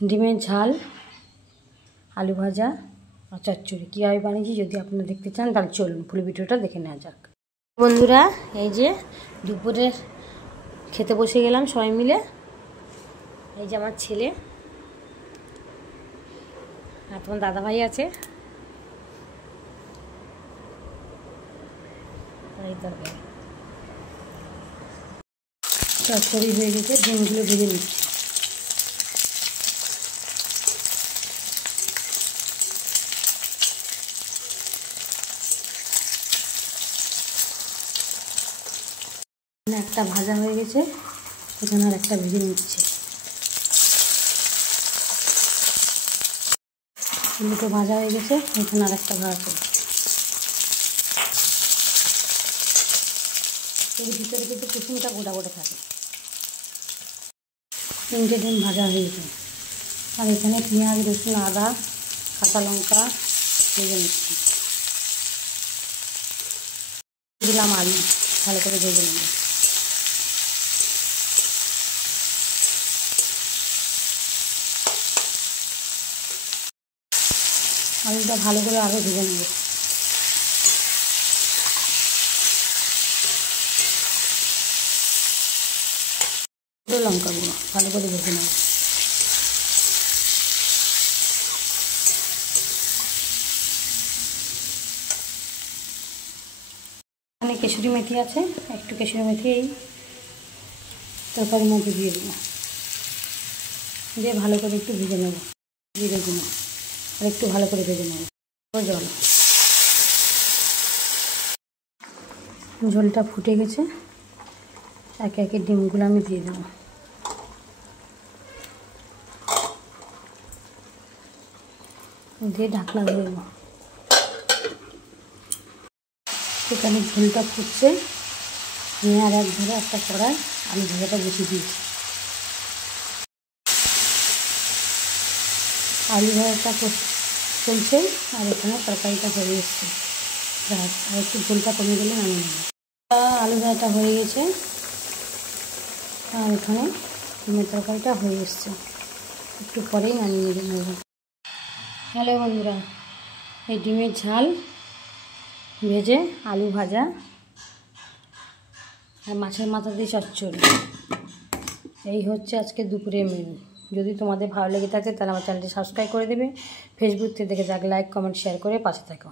ডিমের ঝাল, আলু ভাজা আর চচ্চড়ি কীভাবে বানিয়েছি যদি আপনারা দেখতে চান তাহলে চলুন ফুল ভিডিওটা দেখে নেওয়া যাক। বন্ধুরা, এই যে দুপুরের খেতে বসে গেলাম সবাই মিলে। এই যে আমার ছেলে আর তোমার দাদাভাই আছে। এই তরকারি চচ্চড়ি হয়ে গেছে, ডিমগুলো ভেজে নিচ্ছি। একটা ভাজা হয়ে গেছে, এখানে আর একটা ভেজে নিচ্ছে। দুটো ভাজা হয়ে গেছে, এখানে আর একটা ভাজা করছে। এর ভিতরে কিন্তু কুসুমটা গোটা গোটা থাকে। 3টে ডিম ভাজা হয়ে গেছে, আর এখানে পেঁয়াজ, রসুন, আদা, কাঁচা লঙ্কা ভেজে নিচ্ছি। দিলাম আলু, ভালো করে ভেজে নেব। আলুটা ভালো করে আগে ভেজে নেব। লঙ্কা গুঁড়ো ভালো করে ভেজে নেব। এখানে কেশরি মেথি আছে, একটু কেশরি মেথি এই তরকারির মধ্যে দিয়ে দেবো, দিয়ে ভালো করে একটু ভেজে নেব। জিরে গুঁড়ো আর একটু ভালো করে ভেজে নেব। জল, ঝোলটা ফুটে গেছে, একে একে ডিমগুলো আমি দিয়ে দেবো। দিয়ে ঢাকনা দিয়ে দেবো। এখানে ঝোলটা ফুটছে, নিয়ে আর এক ধারে একটা কড়াই আলু ভাজাটা বসিয়ে দিয়েছি। আলু ভাজাটা চলছে আর এখানে তরকারিটা হয়ে এসছে। আর একটু ঝোলটা কমে গেলে নামিয়ে নেব। আলু ভাজাটা হয়ে গেছে আর এখানে ডিমের তরকারিটা হয়ে এসছে, একটু পরেই নামিয়ে নেব। হ্যালো বন্ধুরা, এই ডিমের ঝাল ভেজে, আলু ভাজা আর মাছের মাথা দিয়ে চচ্চড়ি, এই হচ্ছে আজকে দুপুরের মেনু। যদি তোমাদের ভালো লেগে থাকে তাহলে আমার চ্যানেলটি সাবস্ক্রাইব করে দেবে। ফেসবুক থেকে দেখে থাকলে লাইক, কমেন্ট, শেয়ার করে পাশে থাকো।